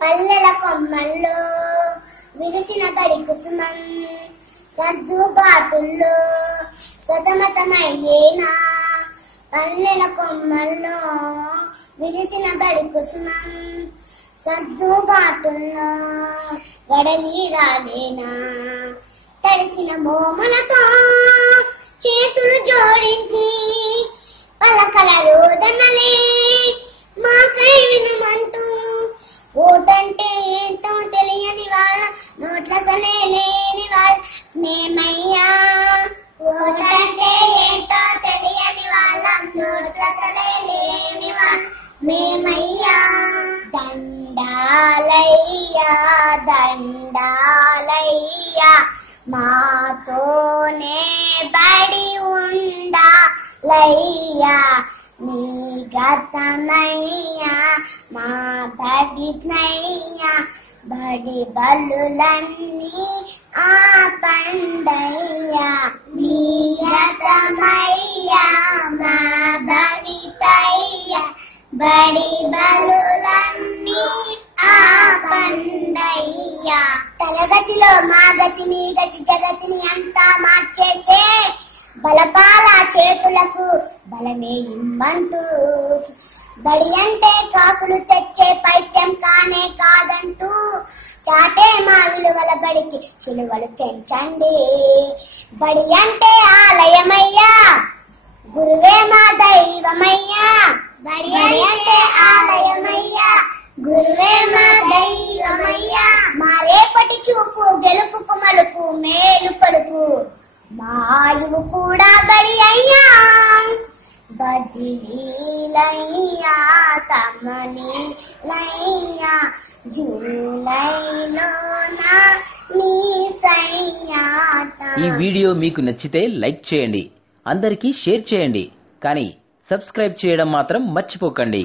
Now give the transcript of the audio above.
పల్లెల కొమ్మల్లో విరిసిన బడి కుసుమం సర్దుబాటుల్లో సతమతమయ్యేనా. పల్లెల కొమ్మల్లో విరిసిన బడి కుసుమం సర్దుబాటుల్లో వడలి రాలేనా. తడిసిన మోములతో చేతులు జోడించి పలకల రోదనలే మాకై వినమంటూ ఓటంటే ఏంటో తెలియని వాళ్ళ నోట్లసలే లేని వాళ్ళ మేమయ్యా. ఓటంటే ఏంటో తెలియని వాళ్ళ నోట్లసలే లేని వాళ్ళ మేమయ్యా. దండాలయ్యా దండాలయ్యా మాతోనే బడి ఉండాలయ్యా. నీ గతమయ్యా మా భవిజ్ఞయ్యా. బడి బలులన్నీ ఆ పండయ్యా. నీ గతమయ్యా మా భవితయ్యా. బడి బలులన్నీ ఆ పండయ్యా. తరగతిలో మా గతి నీ గతి జగతిని అంతా మార్చేసే బలపాల చేతులకు బలమే ఇమ్మంటూ బడి అంటే కాసులు తెచ్చే పైత్యం కానే కాదంటూ చాటే మా విలువల బడికి సిలువలు తెంచండి. బడి అంటే ఆలయమయ్యా గురువే మా దైవమయ్యా. బడి అంటే ఆలయమయ్యా గురువే మా దైవమయ్యా. మా రేపటి చూపు గెలుపుకు మలుపు మేలు పలుపు మా ఆయువు కూడా బడి అయ్యా. బదిలీలయ్యా తమలీలయ్యా జూలైలోనా మీ సయ్యాట. ఈ వీడియో మీకు నచ్చితే లైక్ చేయండి, అందరికీ షేర్ చేయండి, కానీ సబ్స్క్రైబ్ చేయడం మాత్రం మర్చిపోకండి.